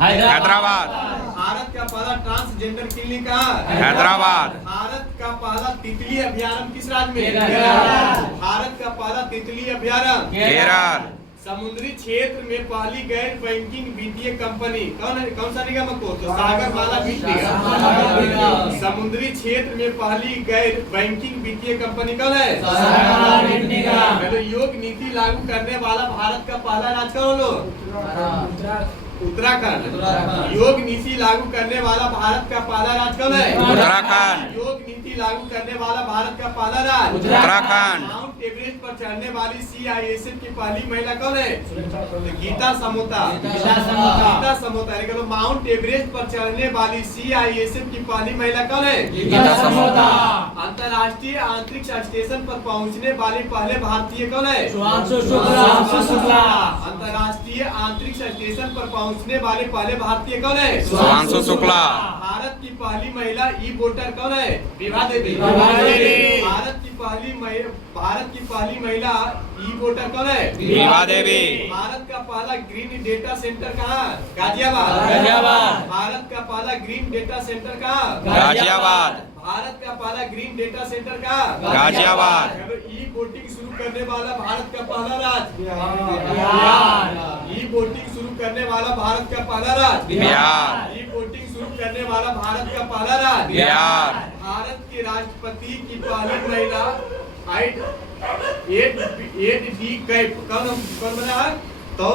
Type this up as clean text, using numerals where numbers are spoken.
हैदराबाद। भारत का पहला transgender clinic कहाँ? हैदराबाद। भारत का पहला तितली अभयारण्य किस राज्य में? भारत का पहला तितली अभयारण्य केरल। समुद्री क्षेत्र में पहली गैर बैंकिंग वित्तीय कंपनी कौन सा निगम को? तो सागरमाला वित्त निगम। समुद्री क्षेत्र में पहली गैर बैंकिंग वित्तीय कंपनी कौन है? योग नीति लागू करने वाला भारत का पहला राज्य कौन लो? उत्तराखंड। योग नीति लागू करने वाला भारत का पहला राज्य कौन है? उत्तराखंड। योग नीति लागू करने वाला भारत का पहला राज्य उत्तराखंड। माउंट एवरेस्ट पर चढ़ने वाली CISF की पहली महिला कौन है? गीता समोता। गीता समोता। माउंट एवरेस्ट पर चढ़ने वाली CISF की पहली महिला कौन है? गीता समोता। अंतर्राष्ट्रीय अंतरिक्ष स्टेशन पर पहुंचने वाले पहले भारतीय कौन है? अंतर्राष्ट्रीय अंतरिक्ष स्टेशन पर पहुंचने वाले पहले भारतीय कौन है? सुधांशु शुक्ला। भारत की पहली महिला ई वोटर कौन है? विभा देवी। भारत की पहली महिला ई वोटर कौन है? विभा देवी। भारत का पहला ग्रीन डेटा सेंटर कहाँ? गाजियाबाद। भारत का पहला ग्रीन डेटा सेंटर कहाँ? गाजियाबाद। भारत का पहला ग्रीन डेटा सेंटर कहाँ? गाजियाबाद। ई वोटिंग शुरू करने वाला भारत का पहला राज्य? ई वोटिंग शुरू करने वाला भारत का पहला राज्य? बिहार। ई वोटिंग शुरू करने वाला भारत का पहला राज्य? बिहार। भारत के राष्ट्रपति की पहली महिला 8D कैप कौन बना? तो